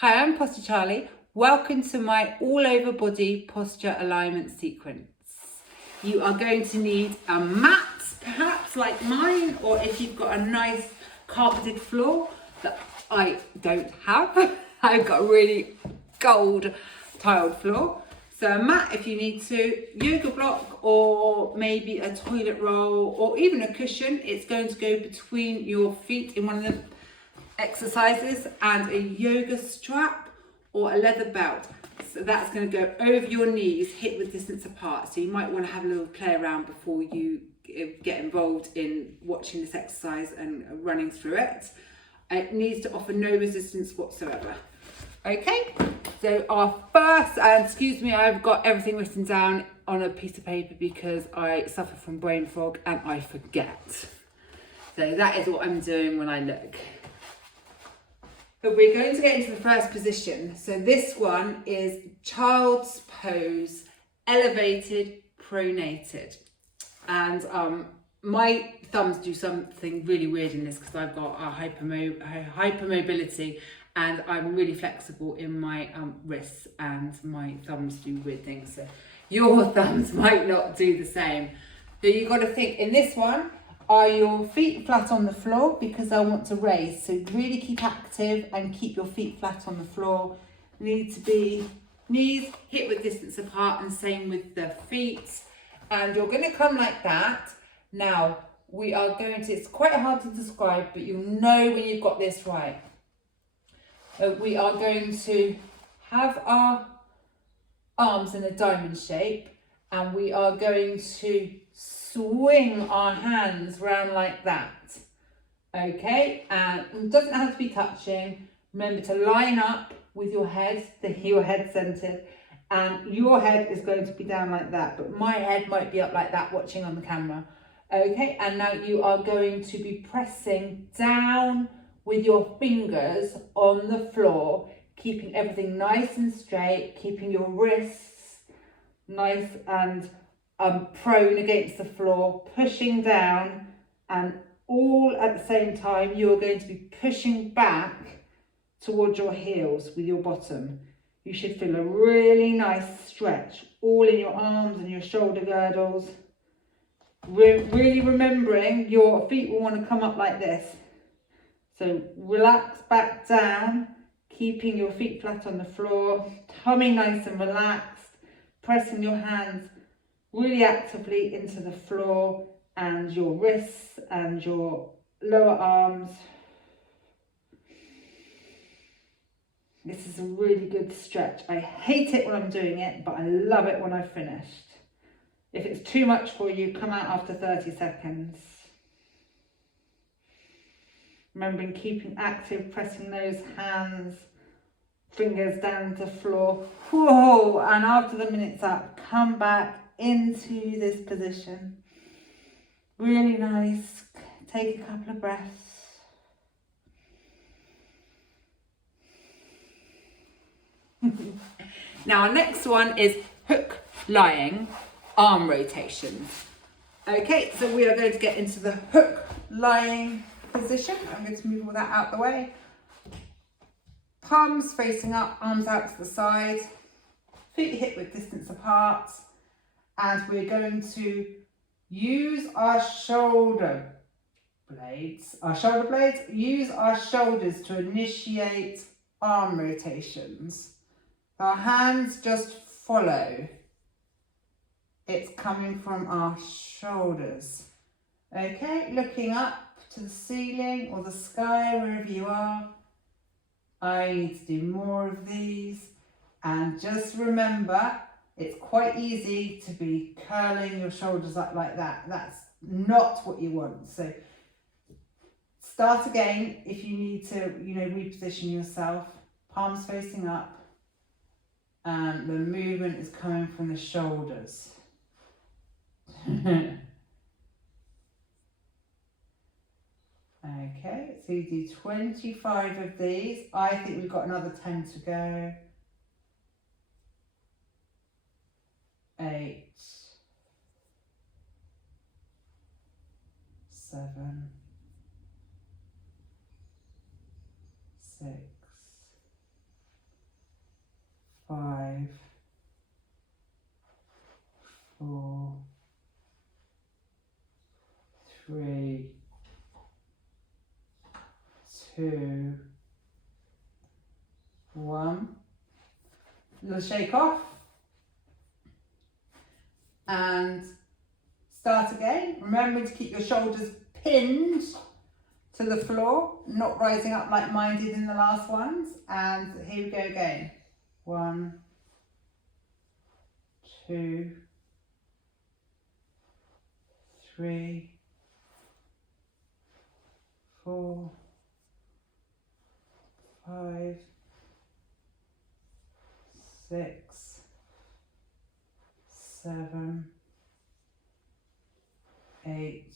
Hi, I'm Posture Charlie. Welcome to my all over body posture alignment sequence. You are going to need a mat, perhaps like mine, or if you've got a nice carpeted floor that I don't have. I've got a really gold tiled floor. So a mat if you need to, yoga block, or maybe a toilet roll, or even a cushion. It's going to go between your feet in one of the exercises, and a yoga strap or a leather belt. So that's going to go over your knees, hip width distance apart. So you might want to have a little play around before you get involved in watching this exercise and running through it. It needs to offer no resistance whatsoever. Okay, so our first, and excuse me, I've got everything written down on a piece of paper because I suffer from brain fog and I forget. So that is what I'm doing when I look. But we're going to get into the first position. So this one is child's pose, elevated, pronated. And my thumbs do something really weird in this because I've got a hypermobility and I'm really flexible in my wrists, and my thumbs do weird things. So your thumbs might not do the same. So you've got to think in this one, are your feet flat on the floor? Because I want to raise. So really keep active and keep your feet flat on the floor. Need to be knees hip width distance apart, and same with the feet. And you're going to come like that. Now we are going to, it's quite hard to describe, but you'll know when you've got this right. We are going to have our arms in a diamond shape, and we are going to swing our hands round like that. Okay, and it doesn't have to be touching. Remember to line up with your head, your head centered, and your head is going to be down like that, but my head might be up like that watching on the camera. Okay, and now you are going to be pressing down with your fingers on the floor, keeping everything nice and straight, keeping your wrists nice and prone against the floor, pushing down, and all at the same time you're going to be pushing back towards your heels with your bottom. You should feel a really nice stretch all in your arms and your shoulder girdles. Really remembering your feet will want to come up like this. So relax back down, keeping your feet flat on the floor, tummy nice and relaxed, pressing your hands really actively into the floor and your wrists and your lower arms. This is a really good stretch. I hate it when I'm doing it, but I love it when I've finished. If it's too much for you, come out after 30 seconds. Remembering keeping active, pressing those hands, fingers down to the floor. Whoa! And after the minute's up, come back into this position. Really nice. Take a couple of breaths. Now our next one is hook lying arm rotations. Okay, so we are going to get into the hook lying position. I'm going to move all that out the way. Palms facing up, arms out to the side, feet hip width distance apart, and we're going to use our shoulder blades, use our shoulders to initiate arm rotations. Our hands just follow. It's coming from our shoulders. Okay, looking up to the ceiling or the sky, wherever you are. I need to do more of these. And just remember, it's quite easy to be curling your shoulders up like that. That's not what you want. So start again if you need to, reposition yourself. Palms facing up. And the movement is coming from the shoulders. Okay, so you do 25 of these. I think we've got another 10 to go. 8, 7, 6, 2, 1. Little shake off. And start again. Remember to keep your shoulders pinned to the floor, not rising up like mine did in the last ones. And here we go again. 1, 2, 3, 4, 5, 6, 7, 8,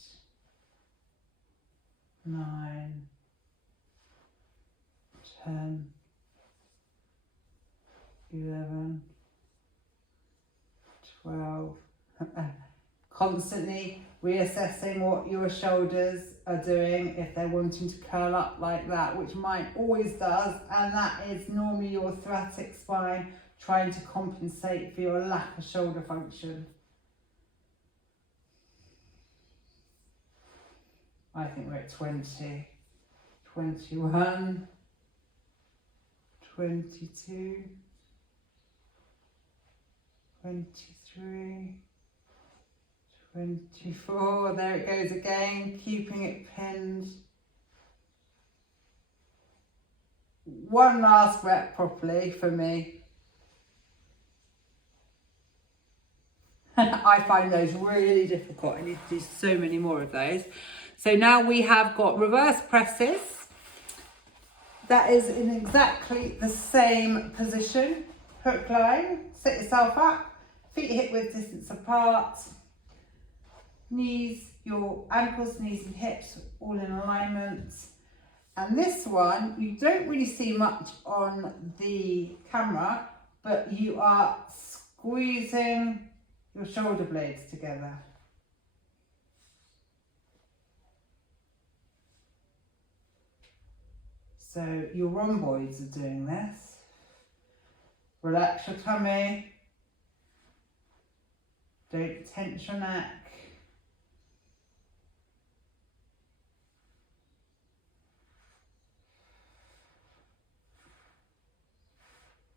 9, 10, 11, 12. Constantly reassessing what your shoulders are doing, if they're wanting to curl up like that, which mine always does, and that is normally your thoracic spine trying to compensate for your lack of shoulder function. I think we're at 20, 21, 22, 23, 24, there it goes again, keeping it pinned. One last rep properly for me. I find those really difficult. I need to do so many more of those. So now we have got reverse presses. That is in exactly the same position. Hook line, sit yourself up, feet hip width distance apart. Knees, your ankles, knees and hips all in alignment. And this one, you don't really see much on the camera, but you are squeezing your shoulder blades together. So your rhomboids are doing this. Relax your tummy. Don't tense your neck.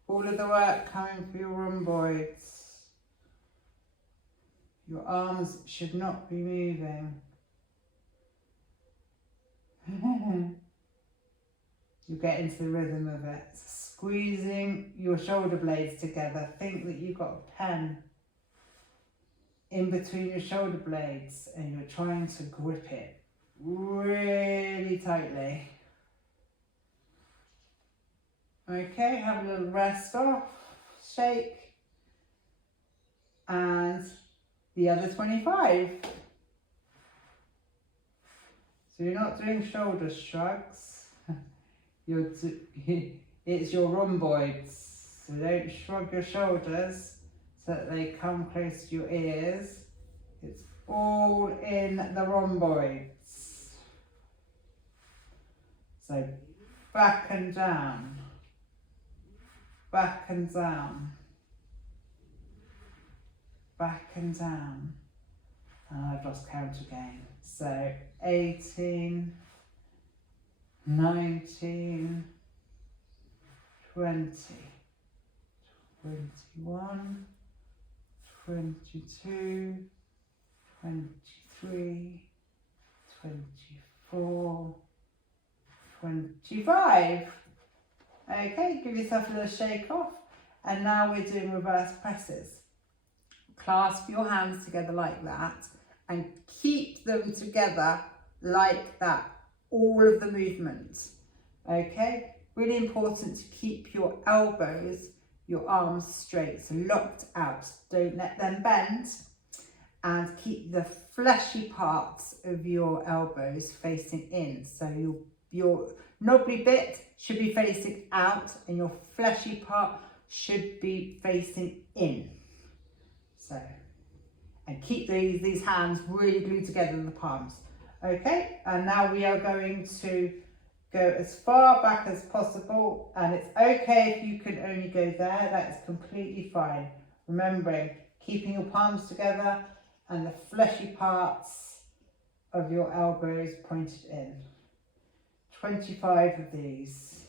All of the work coming for your rhomboids. Your arms should not be moving. You get into the rhythm of it. Squeezing your shoulder blades together. Think that you've got a pen in between your shoulder blades and you're trying to grip it really tightly. Okay, have a little rest off, shake, and the other 25. So you're not doing shoulder shrugs, it's your rhomboids. So don't shrug your shoulders so that they come close to your ears. It's all in the rhomboids. So back and down. Back and down, back and down, and I've lost count again. So 18, 19, 20, 21, 22, 23, 24, 25. Okay, give yourself a little shake off. And now we're doing reverse presses. Clasp your hands together like that and keep them together like that. All of the movement. Okay, really important to keep your elbows, your arms straight, so locked out. Don't let them bend. And keep the fleshy parts of your elbows facing in. So your knobbly bit should be facing out and your fleshy part should be facing in. So, and keep these hands really glued together in the palms. Okay, and now we are going to go as far back as possible, and it's okay if you can only go there, that is completely fine. Remembering, keeping your palms together and the fleshy parts of your elbows pointed in. 25 of these.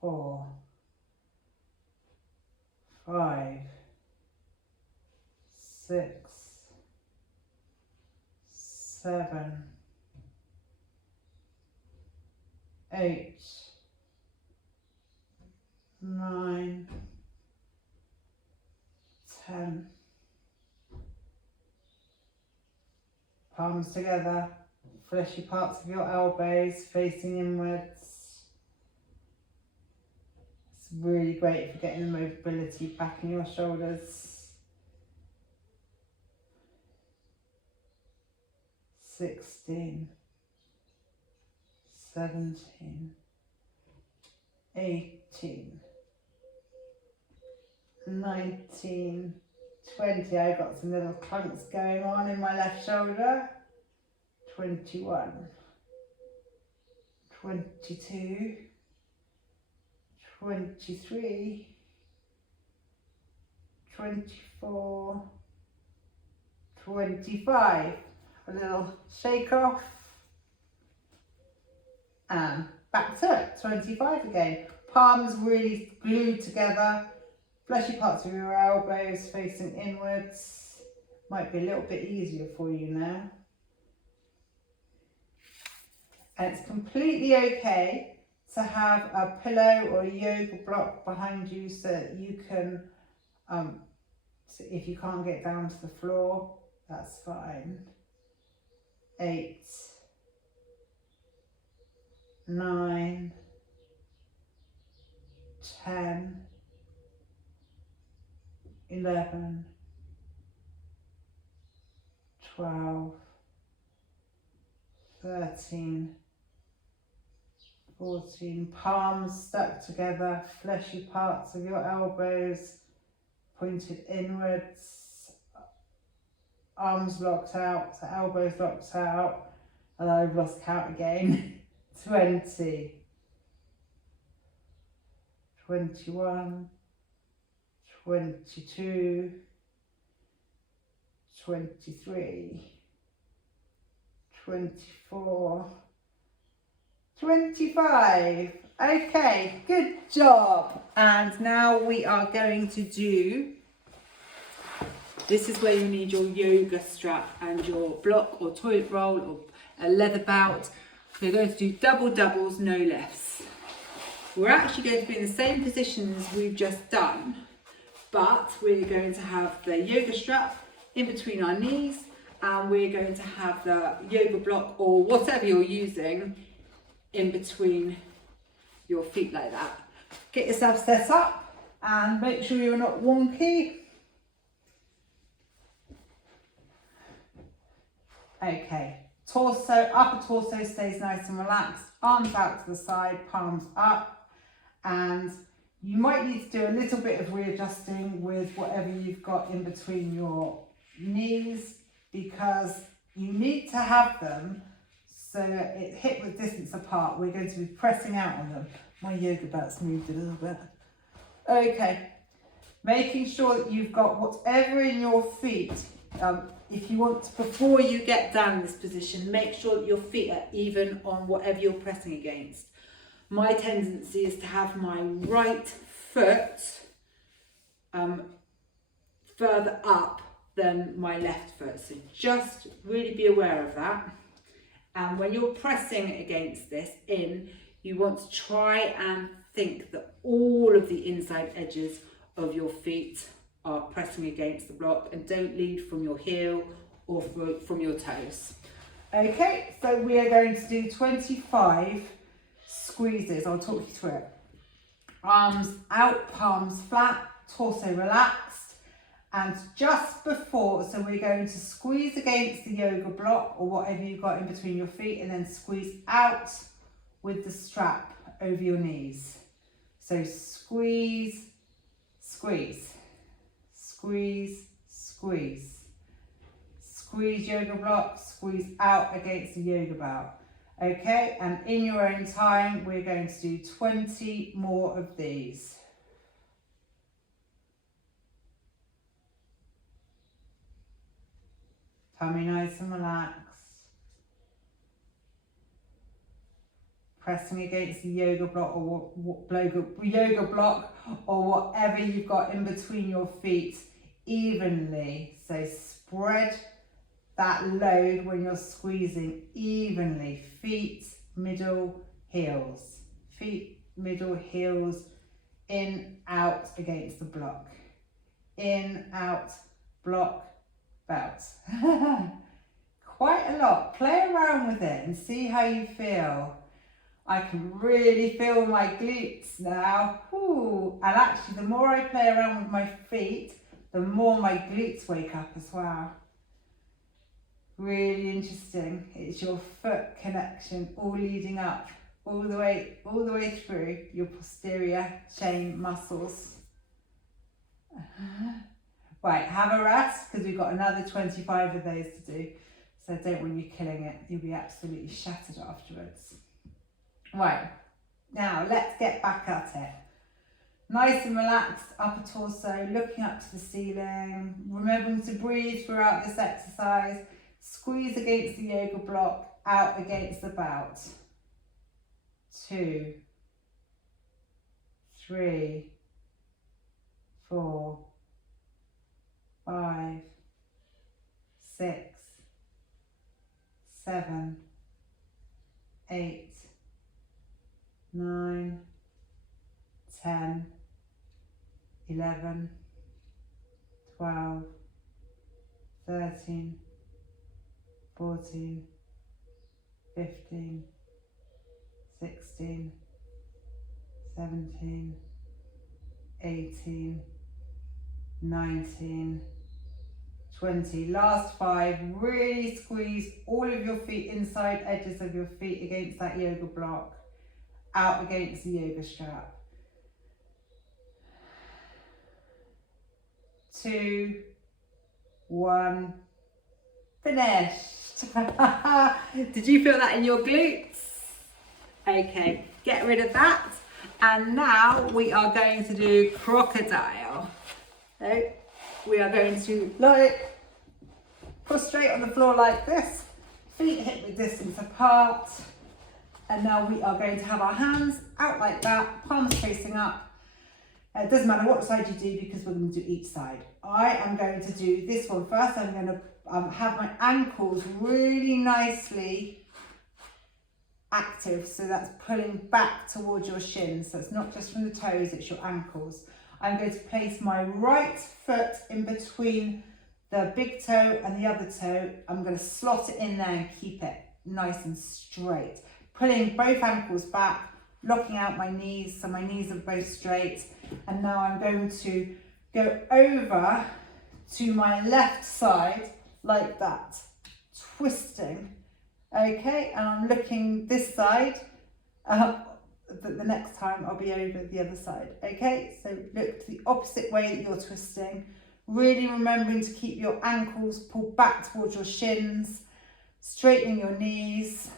4, 5, 6, 7, 8, 9, 10. Palms together, fleshy parts of your elbows facing inwards. It's really great for getting the mobility back in your shoulders. 16, 17, 18, 19, 20. I've got some little clunks going on in my left shoulder. 21, 22, 23, 24, 25. A little shake off and back to it. 25 again. Palms really glued together. Fleshy parts of your elbows facing inwards. Might be a little bit easier for you now. And it's completely okay to have a pillow or a yoga block behind you so that you can, so if you can't get down to the floor, that's fine. 8, 9, 10, 11, 12, 13, 14, palms stuck together, fleshy parts of your elbows pointed inwards, arms locked out, so elbows locked out, and I've lost count again. 20, 21, 22, 23, 24, 25. Okay, good job. And now we are going to do, this is where you need your yoga strap and your block or toilet roll or a leather belt. We're going to do double doubles, no lifts. We're actually going to be in the same position as we've just done, but we're going to have the yoga strap in between our knees, and we're going to have the yoga block or whatever you're using in between your feet like that. Get yourself set up and make sure you're not wonky. Okay, torso, upper torso stays nice and relaxed, arms out to the side, palms up, and you might need to do a little bit of readjusting with whatever you've got in between your knees, because you need to have them so that it's hip width distance apart. We're going to be pressing out on them. My yoga belt's moved a little bit. Okay, making sure that you've got whatever in your feet. If you want to, before you get down in this position, make sure that your feet are even on whatever you're pressing against. My tendency is to have my right foot further up than my left foot. So just really be aware of that. And when you're pressing against this in, you want to try and think that all of the inside edges of your feet are pressing against the block, and don't lead from your heel or from your toes. Okay, so we are going to do 25 squeezes. I'll talk you through it. Arms out, palms flat, torso relaxed, and just before, so we're going to squeeze against the yoga block or whatever you've got in between your feet, and then squeeze out with the strap over your knees. So squeeze, squeeze, squeeze, squeeze, squeeze yoga block, squeeze out against the yoga belt. Okay, and in your own time, we're going to do 20 more of these. Tummy nice and relaxed. pressing against the yoga block or yoga block or whatever you've got in between your feet evenly. So spread that load when you're squeezing evenly. Feet, middle, heels. Feet, middle, heels. In, out against the block. In, out, block, belt. Quite a lot. Play around with it and see how you feel. I can really feel my glutes now. Ooh. And actually, the more I play around with my feet, the more my glutes wake up as well. Really interesting. It's your foot connection all leading up, all the way through your posterior chain muscles. Right, have a rest because we've got another 25 of those to do. So I don't want you killing it. You'll be absolutely shattered afterwards. Right, now let's get back at it. Nice and relaxed upper torso, looking up to the ceiling. Remembering to breathe throughout this exercise. Squeeze against the yoga block, out against the belt. 2, 3, 4, 5, 6, 7, 8, 9, 10, 11, 12, 13, 14, 15, 16, 17, 18, 19, 20. Last 5. Really squeeze all of your feet, inside edges of your feet against that yoga block, out against the yoga strap. 2, 1, finished. Did you feel that in your glutes? Okay, get rid of that. And now we are going to do crocodile. So we are going to lie prostrate on the floor like this, feet hip distance apart. And now we are going to have our hands out like that, palms facing up. It doesn't matter what side you do because we're going to do each side. I am going to do this one first. I'm going to have my ankles really nicely active, so that's pulling back towards your shins. So it's not just from the toes, it's your ankles. I'm going to place my right foot in between the big toe and the other toe. I'm going to slot it in there and keep it nice and straight. Pulling both ankles back, locking out my knees, so my knees are both straight. And now I'm going to go over to my left side like that, twisting. Okay, and I'm looking this side. The next time I'll be over the other side. Okay, so look the opposite way that you're twisting. Really remembering to keep your ankles pulled back towards your shins, straightening your knees,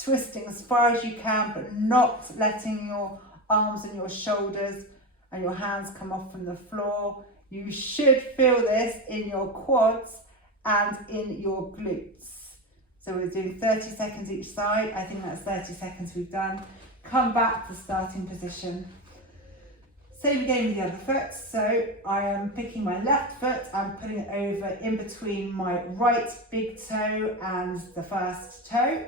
twisting as far as you can, but not letting your arms and your shoulders and your hands come off from the floor. You should feel this in your quads and in your glutes. So we're doing 30 seconds each side. I think that's 30 seconds we've done. Come back to starting position. Same again with the other foot. So I am picking my left foot and putting it over in between my right big toe and the first toe.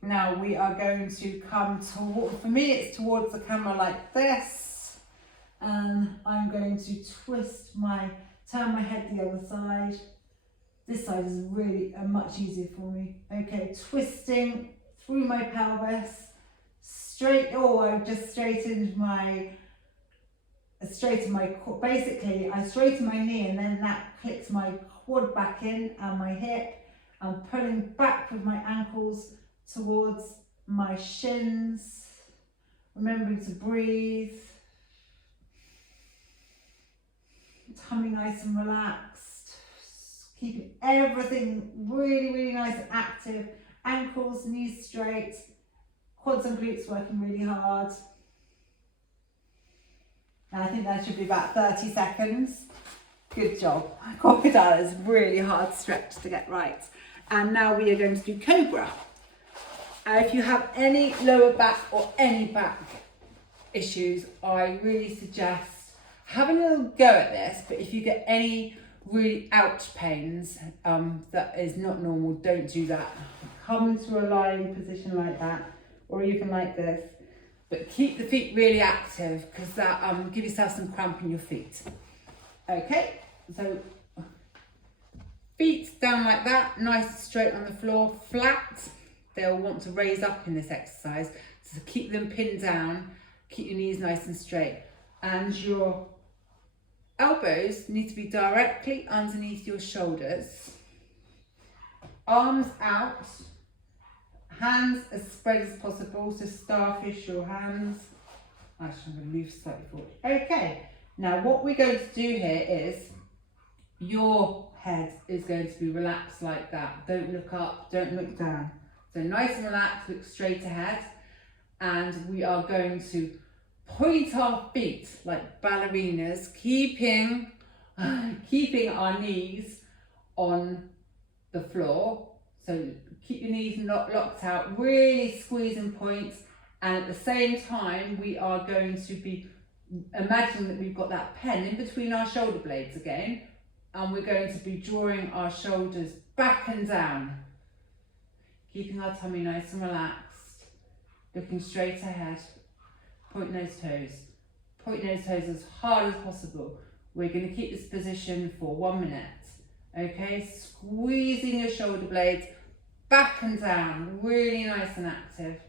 Now we are going to come toward, for me it's towards the camera like this. And I'm going to turn my head the other side. This side is really much easier for me. Okay, twisting through my pelvis, I've just straightened basically I straighten my knee and then that clicks my quad back in and my hip. I'm pulling back with my ankles towards my shins, remembering to breathe, tummy nice and relaxed, keeping everything really, really nice and active, ankles, knees straight, quads and glutes working really hard. And I think that should be about 30 seconds. Good job. Crocodile is really hard stretch to get right. And now we are going to do Cobra. If you have any lower back or any back issues, I really suggest having a little go at this, but if you get any really ouch pains that is not normal, don't do that. Come to a lying position like that, or even like this, but keep the feet really active, because that give yourself some cramp in your feet. Okay, so feet down like that, nice and straight on the floor, flat. They'll want to raise up in this exercise, so keep them pinned down, keep your knees nice and straight, and your elbows need to be directly underneath your shoulders, arms out, hands as spread as possible, so starfish your hands. Actually, I'm going to move slightly forward. Okay, now what we're going to do here is your head is going to be relaxed like that. Don't look up, don't look down. So nice and relaxed, look straight ahead, and we are going to point our feet like ballerinas, keeping our knees on the floor. So keep your knees locked out, really squeeze and point, and at the same time we are going to be imagining that we've got that pen in between our shoulder blades again, and we're going to be drawing our shoulders back and down, keeping our tummy nice and relaxed, looking straight ahead. Point those toes as hard as possible. We're going to keep this position for 1 minute. Okay, squeezing your shoulder blades back and down, really nice and active.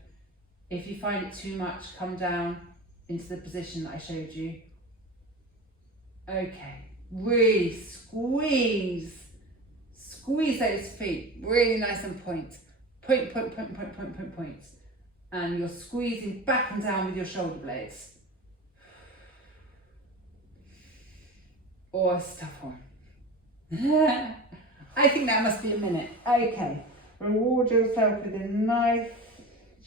If you find it too much, come down into the position that I showed you. Okay, really squeeze those feet, really nice and point. Point. And you're squeezing back and down with your shoulder blades. Or stuff on. I think that must be a minute. Okay, reward yourself with a nice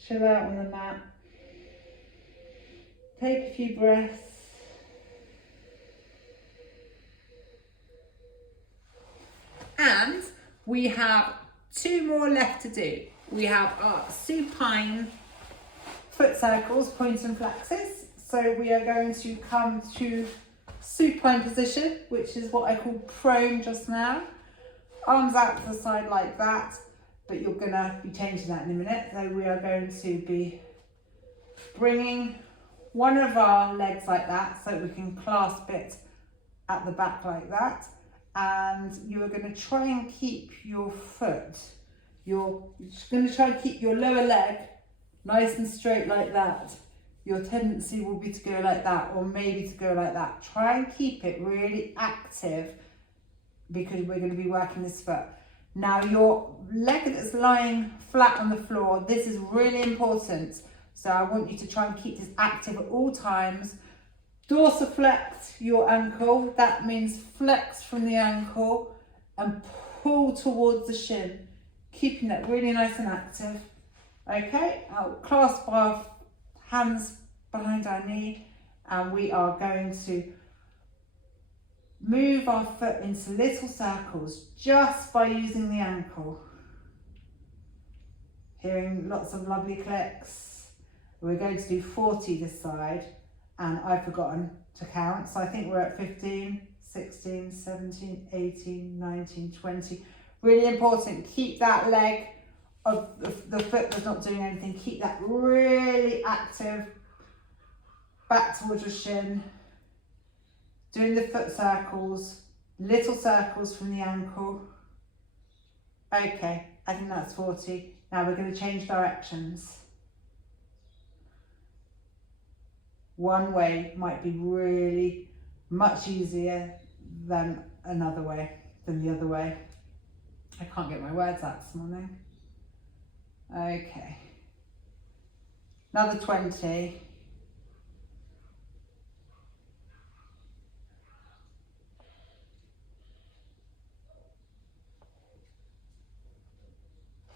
chill out on the mat. Take a few breaths. And we have 2 more left to do. We have our supine foot circles, points and flexes. So we are going to come to supine position, which is what I called prone just now. Arms out to the side like that, but you're gonna be changing that in a minute. So we are going to be bringing one of our legs like that, so we can clasp it at the back like that. And you are going to try and keep your foot, you're just going to try and keep your lower leg nice and straight like that. Your tendency will be to go like that, or maybe to go like that. Try and keep it really active, because we're going to be working this foot. Now your leg that's lying flat on the floor, this is really important. So I want you to try and keep this active at all times. Dorsiflex your ankle, that means flex from the ankle and pull towards the shin, keeping that really nice and active. Okay, I'll clasp our hands behind our knee, and we are going to move our foot into little circles just by using the ankle. Hearing lots of lovely clicks. We're going to do 40 this side, and I've forgotten to count, so I think we're at 15, 16, 17, 18, 19, 20. Really important, keep that leg of the foot that's not doing anything, keep that really active, back towards your shin, doing the foot circles, little circles from the ankle. Okay, I think that's 40. Now we're going to change directions. One way might be really much easier than another way, than the other way. I can't get my words out this morning. Okay. Another 20.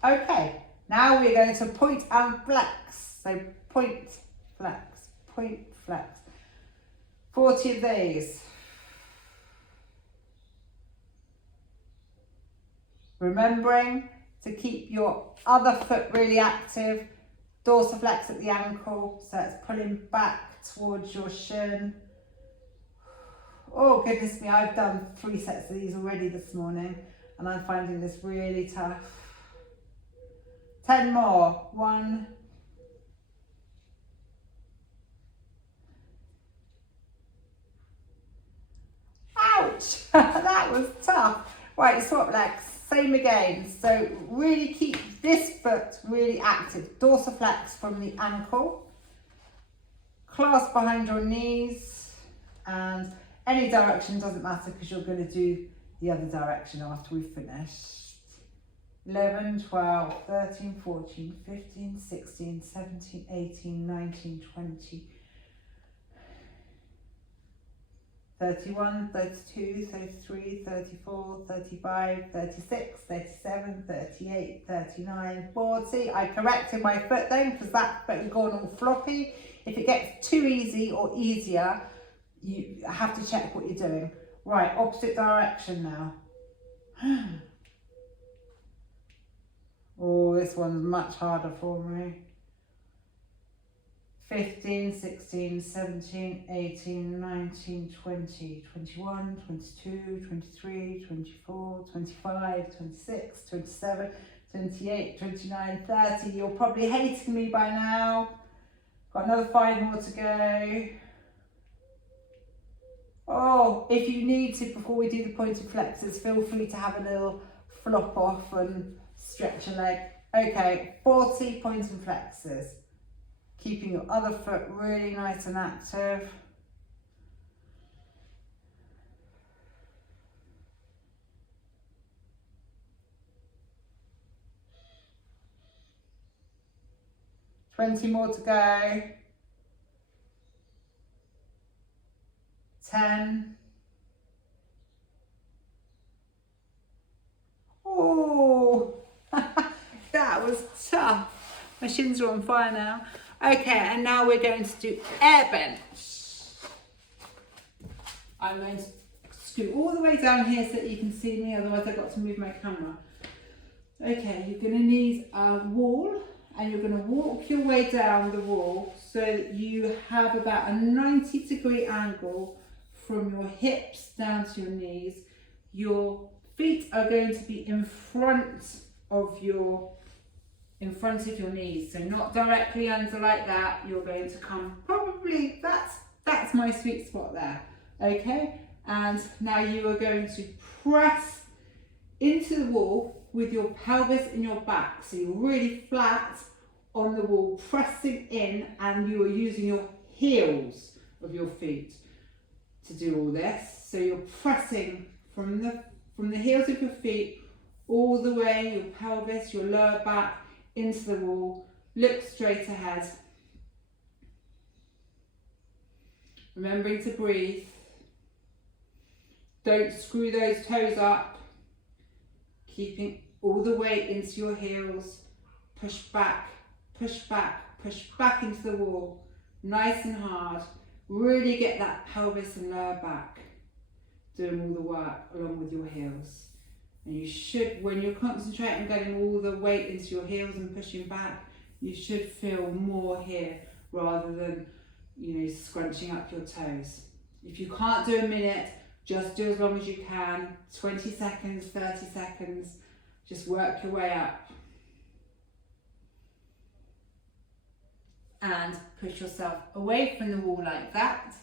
Okay, now we're going to point and flex. So point, flex, point, flex. 40 of these. Remembering to keep your other foot really active. Dorsiflex at the ankle, so it's pulling back towards your shin. Oh goodness me, I've done 3 sets of these already this morning and I'm finding this really tough. 10 more. 1. Ouch! That was tough. Right, swap legs. Same again. So really keep this foot really active. Dorsiflex from the ankle. Clasp behind your knees. And any direction doesn't matter because you're going to do the other direction after we've finished. 11, 12, 13, 14, 15, 16, 17, 18, 19, 20. 31, 32, 33, 34, 35, 36, 37, 38, 39, 40. I corrected my foot then because that foot had gone all floppy. If it gets too easy or easier, you have to check what you're doing. Right, opposite direction now. Oh, this one's much harder for me. 15, 16, 17, 18, 19, 20, 21, 22, 23, 24, 25, 26, 27, 28, 29, 30. You're probably hating me by now. Got another 5 more to go. Oh, if you need to, before we do the pointed flexors, feel free to have a little flop off and stretch your leg. Okay, 40 pointed flexors. Keeping your other foot really nice and active. Twenty more to go. 10. Oh, that was tough. My shins are on fire now. Okay, and now we're going to do Airbench. I'm going to scoot all the way down here so that you can see me, otherwise I've got to move my camera. Okay, you're going to need a wall and you're going to walk your way down the wall so that you have about a 90-degree angle from your hips down to your knees. Your feet are going to be in front of your knees, so not directly under like that. You're going to come probably, that's my sweet spot there. Okay, and now you are going to press into the wall with your pelvis in your back, so you're really flat on the wall, pressing in, and you are using your heels of your feet to do all this. So you're pressing from the heels of your feet all the way, your pelvis, your lower back, into the wall. Look straight ahead. Remembering to breathe. Don't screw those toes up. Keeping all the weight into your heels. Push back, push back, push back into the wall. Nice and hard. Really get that pelvis and lower back doing all the work along with your heels. And you should, when you're concentrating getting all the weight into your heels and pushing back, you should feel more here rather than, scrunching up your toes. If you can't do a minute, just do as long as you can. 20 seconds, 30 seconds. Just work your way up. And push yourself away from the wall like that.